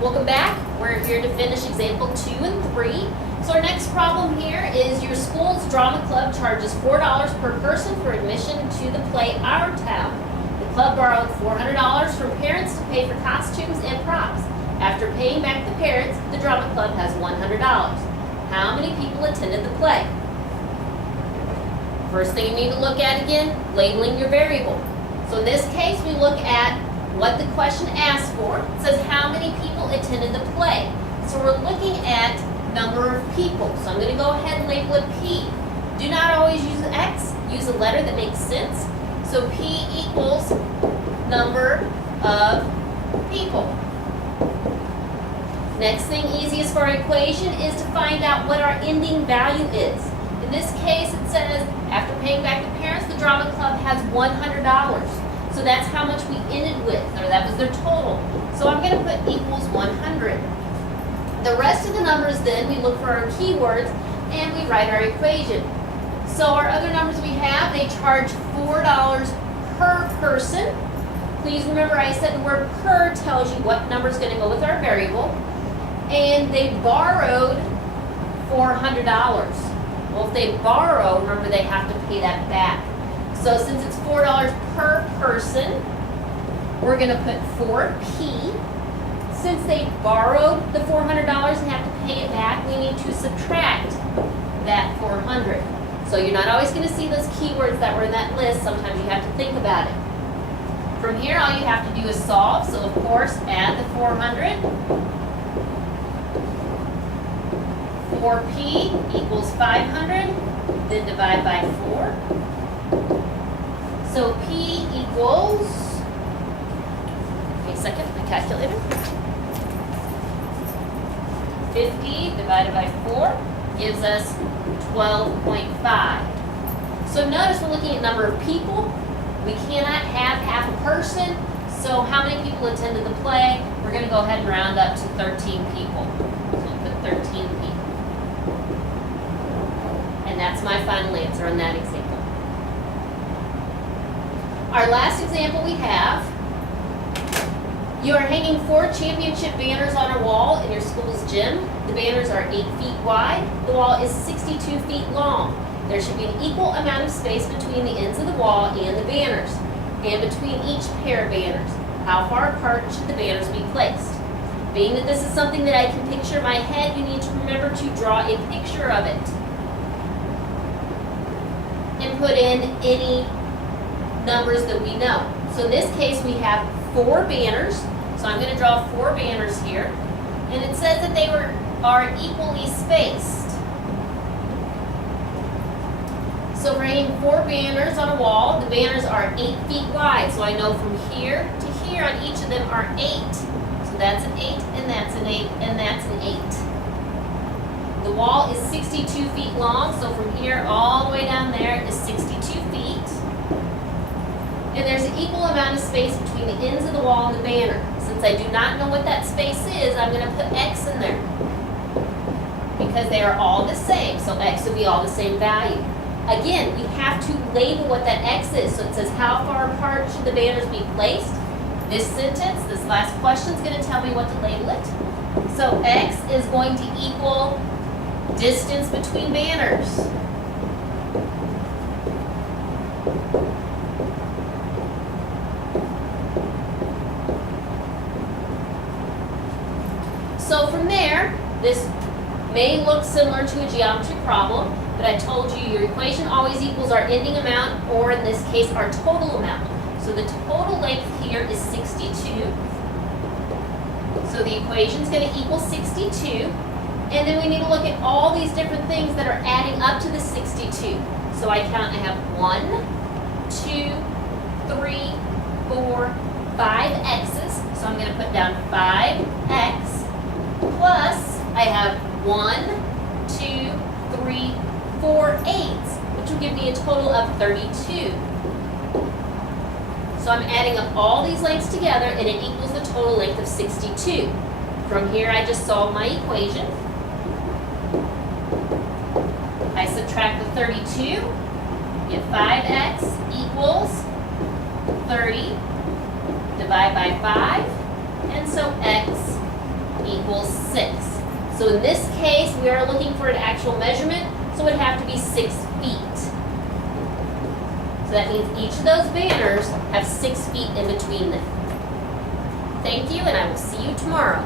Welcome back. We're here to finish example 2 and 3. So our next problem here is your school's drama club charges $4 per person for admission to the play Our Town. The club borrowed $400 from parents to pay for costumes and props. After paying back the parents, the drama club has $100. How many people attended the play? First thing you need to look at again, labeling your variable. So in this case, we look at what the question asks for. It says how many people attended the play. So we're looking at number of people. So I'm going to go ahead and label it P. Do not always use X. Use a letter that makes sense. So P equals number of people. Next thing easiest for our equation is to find out what our ending value is. In this case, it says after paying back the parents, the drama club has $100. So that's how much we ended with, or that was their total. So I'm going to put equals 100. The rest of the numbers then, we look for our keywords and we write our equation. So our other numbers we have, they charge $4 per person. Please remember I said the word per tells you what number is going to go with our variable. And they borrowed $400. Well, if they borrow, remember they have to pay that back. So since it's $4 per person, we're going to put 4P. Since they borrowed the $400 and have to pay it back, we need to subtract that 400. So you're not always going to see those keywords that were in that list. Sometimes you have to think about it. From here, all you have to do is solve. So of course, add the 400. 4P equals 500. Then divide by 4. So P equals, wait a second, my calculator. 50 divided by 4 gives us 12.5. So notice we're looking at number of people. We cannot have half a person. So how many people attended the play? We're going to go ahead and round up to 13 people. So we'll put 13 people. And that's my final answer on that example. Our last example we have, you are hanging 4 championship banners on a wall in your school's gym. The banners are 8 feet wide. The wall is 62 feet long. There should be an equal amount of space between the ends of the wall and the banners, and between each pair of banners. How far apart should the banners be placed? Being that this is something that I can picture in my head, you need to remember to draw a picture of it. And put in any numbers that we know. So in this case we have 4 banners. So I'm going to draw 4 banners here. And it says that they are equally spaced. So we're hanging 4 banners on a wall. The banners are 8 feet wide. So I know from here to here on each of them are 8. So that's an 8, and that's an 8, and that's an 8. The wall is 62 feet long. So from here all the way down there is 62 feet. And there's an equal amount of space between the ends of the wall and the banner. Since I do not know what that space is, I'm going to put X in there. Because they are all the same, so X will be all the same value. Again, we have to label what that X is. So it says how far apart should the banners be placed? This sentence, this last question is going to tell me what to label it. So X is going to equal distance between banners. So from there, this may look similar to a geometry problem, but I told you your equation always equals our ending amount, or in this case, our total amount. So the total length here is 62. So the equation is going to equal 62. And then we need to look at all these different things that are adding up to the 62. So I count, I have 1, 2, 3, 4, 5 X's. So I'm going to put down 5X. Plus, I have 1, 2, 3, 4 8s, which will give me a total of 32. So I'm adding up all these lengths together, and it equals the total length of 62. From here, I just solve my equation. I subtract the 32, get 5X equals 30, divide by 5, and so X equals 6. So in this case, we are looking for an actual measurement, so it would have to be 6 feet. So that means each of those banners have 6 feet in between them. Thank you, and I will see you tomorrow.